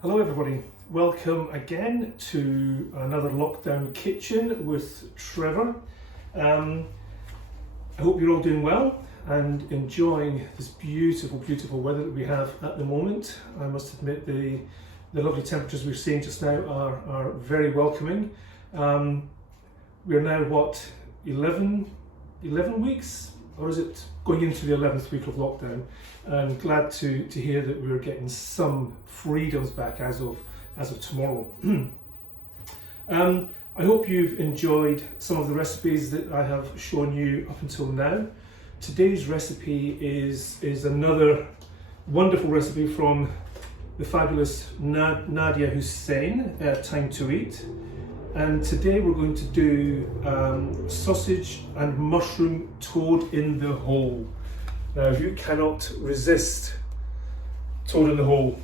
Hello everybody, welcome again to another lockdown kitchen with Trevor. I hope you're all doing well and enjoying this beautiful weather that we have at the moment. I must admit the lovely temperatures we're seeing just now are very welcoming. We're now what, 11 weeks? Or is it going into the 11th week of lockdown? I'm glad to hear that we're getting some freedoms back as of tomorrow. I hope you've enjoyed some of the recipes that I have shown you up until now. Today's recipe is another wonderful recipe from the fabulous Nadia Hussain, Time to Eat. And today we're going to do sausage and mushroom toad in the hole. Now you cannot resist toad in the hole.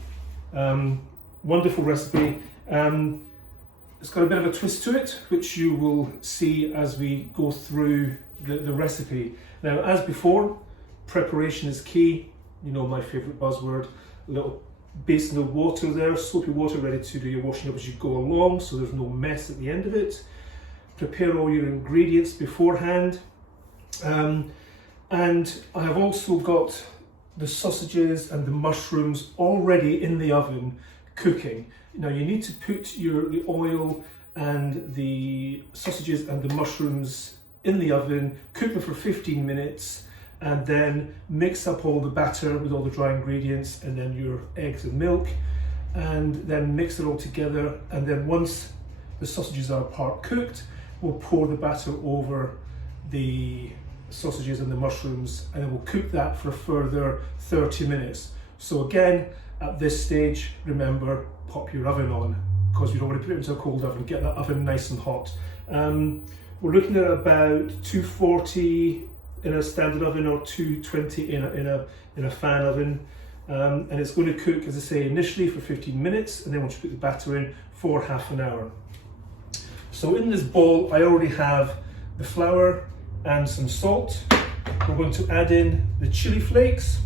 Wonderful recipe. It's got a bit of a twist to it, which you will see as we go through the recipe. Now, as before, preparation is key. You know my favourite buzzword, a little basin of water there, soapy water, ready to do your washing up as you go along, so there's no mess at the end of it. Prepare all your ingredients beforehand. And I have also got the sausages and the mushrooms already in the oven cooking. Now you need to put the oil and the sausages and the mushrooms in the oven, cook them for 15 minutes, and then mix up all the batter with all the dry ingredients and then your eggs and milk, and then mix it all together. And then once the sausages are part cooked, we'll pour the batter over the sausages and the mushrooms, and then we'll cook that for a further 30 minutes. So again, at this stage, remember, pop your oven on, because you don't want to put it into a cold oven. Get that oven nice and hot. We're looking at about 240 in a standard oven or 220 in a fan oven, and it's going to cook, as I say, initially for 15 minutes, and then once you put the batter in, for half an hour. So in this bowl, I already have the flour and some salt. We're going to add in the chili flakes.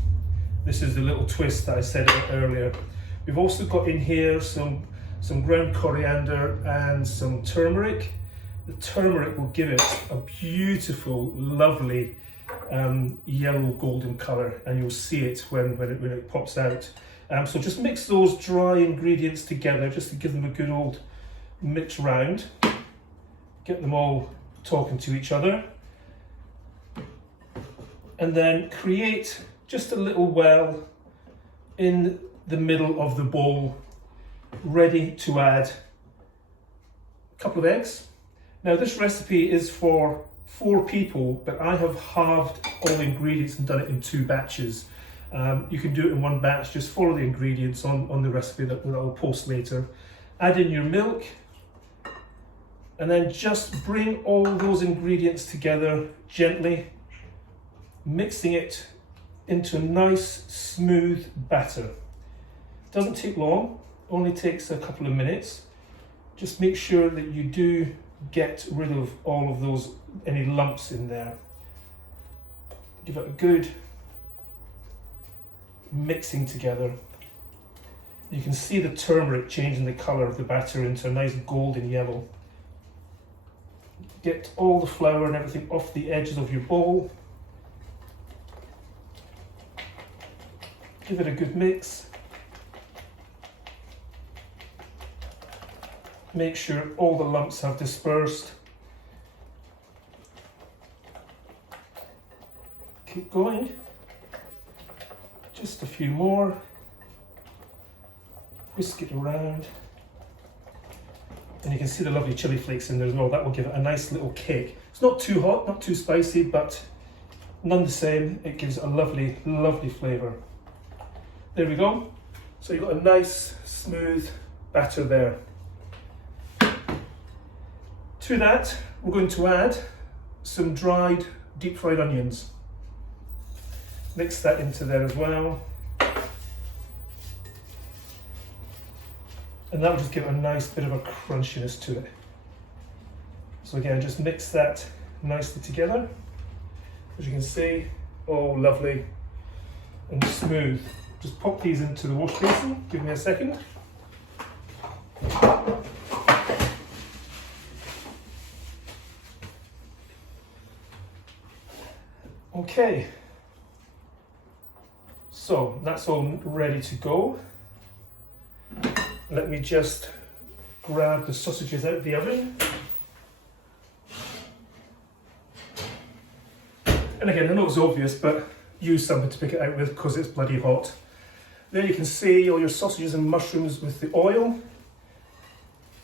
This is the little twist that I said about earlier. We've also got in here some ground coriander and some turmeric. The turmeric will give it a beautiful, lovely yellow golden colour, and you'll see it when it pops out. So just mix those dry ingredients together just to give them a good old mix round. Get them all talking to each other. And then create just a little well in the middle of the bowl, ready to add a couple of eggs. Now this recipe is for 4 people, but I have halved all the ingredients and done it in 2 batches. You can do it in 1 batch, just follow the ingredients on the recipe that I'll post later. Add in your milk, and then just bring all those ingredients together gently, mixing it into a nice smooth batter. Doesn't take long, only takes a couple of minutes. Just make sure that you do get rid of all of those, any lumps in there. Give it a good mixing together. You can see the turmeric changing the colour of the batter into a nice golden yellow. Get all the flour and everything off the edges of your bowl. Give it a good mix. Make sure all the lumps have dispersed. Keep going. Just a few more. Whisk it around. And you can see the lovely chili flakes in there as well. That will give it a nice little kick. It's not too hot, not too spicy, but none the same. It gives it a lovely, lovely flavour. There we go. So you've got a nice, smooth batter there. To that, we're going to add some dried deep fried onions. Mix that into there as well. And that will just give it a nice bit of a crunchiness to it. So again, just mix that nicely together. As you can see, oh lovely and smooth. Just pop these into the wash basin, give me a second. Okay, so that's all ready to go. Let me just grab the sausages out of the oven. And again, I know it's obvious, but use something to pick it out with because it's bloody hot. There you can see all your sausages and mushrooms with the oil.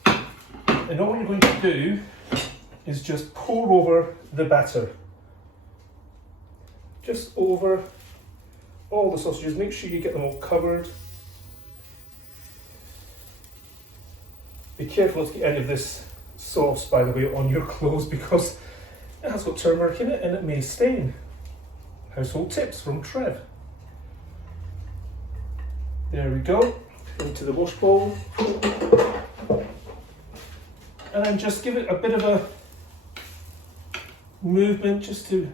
And all you're going to do is just pour over the batter. Just over all the sausages. Make sure you get them all covered. Be careful not to get any of this sauce, by the way, on your clothes because it has got turmeric in it and it may stain. Household tips from Trev. There we go, into the wash bowl. And then just give it a bit of a movement just to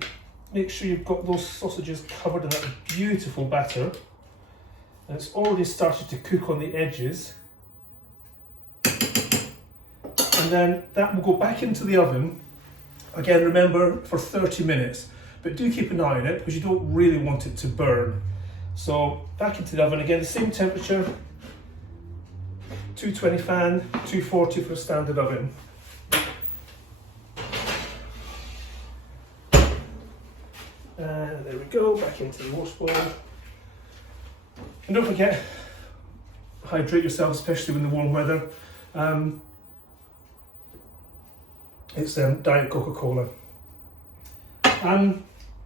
make sure you've got those sausages covered in that beautiful batter. And it's already started to cook on the edges. And then that will go back into the oven. Again, remember, for 30 minutes. But do keep an eye on it because you don't really want it to burn. So back into the oven again, the same temperature, 220 fan, 240 for a standard oven. And there we go, back into the wash bowl. And don't forget, hydrate yourself, especially in the warm weather. It's Diet Coca-Cola.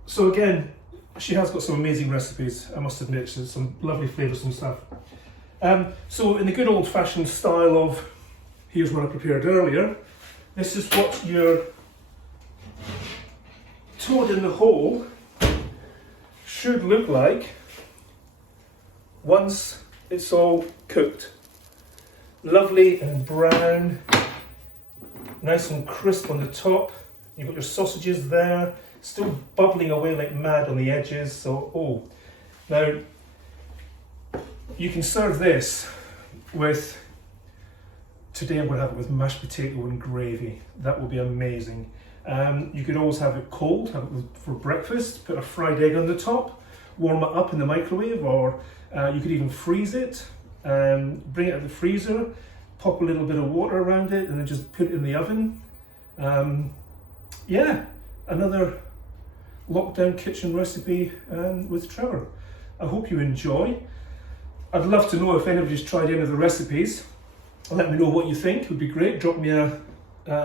So again, she has got some amazing recipes, I must admit. She's some lovely flavoursome stuff. So in the good old-fashioned style of, here's what I prepared earlier, this is what your toad in the hole should look like once it's all cooked. Lovely and brown, nice and crisp on the top. You've got your sausages there, still bubbling away like mad on the edges. So, oh, now you can serve this with, today I'm going to have it with mashed potato and gravy. That will be amazing. You could always have it cold, have it for breakfast, put a fried egg on the top, warm it up in the microwave, or you could even freeze it, bring it out of the freezer, pop a little bit of water around it, and then just put it in the oven. Yeah, another lockdown kitchen recipe with Trevor. I hope you enjoy. I'd love to know if anybody's tried any of the recipes. Let me know what you think. It would be great. Drop me a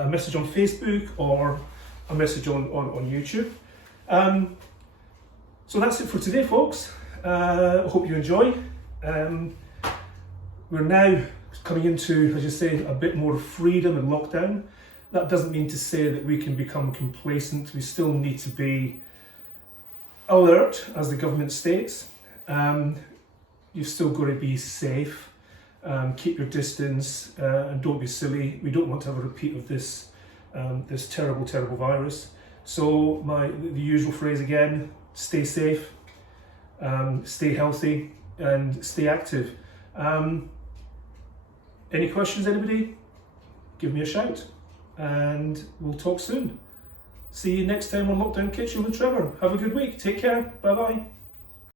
message on Facebook or a message on YouTube. So that's it for today, folks. I hope you enjoy. We're now coming into, as you say, a bit more freedom and lockdown. That doesn't mean to say that we can become complacent. We still need to be alert, as the government states. You've still got to be safe. Keep your distance and don't be silly. We don't want to have a repeat of this this terrible, terrible virus. So the usual phrase again: stay safe, stay healthy, and stay active. Any questions, anybody? Give me a shout, and we'll talk soon. See you next time on Lockdown Kitchen with Trevor. Have a good week. Take care. Bye bye.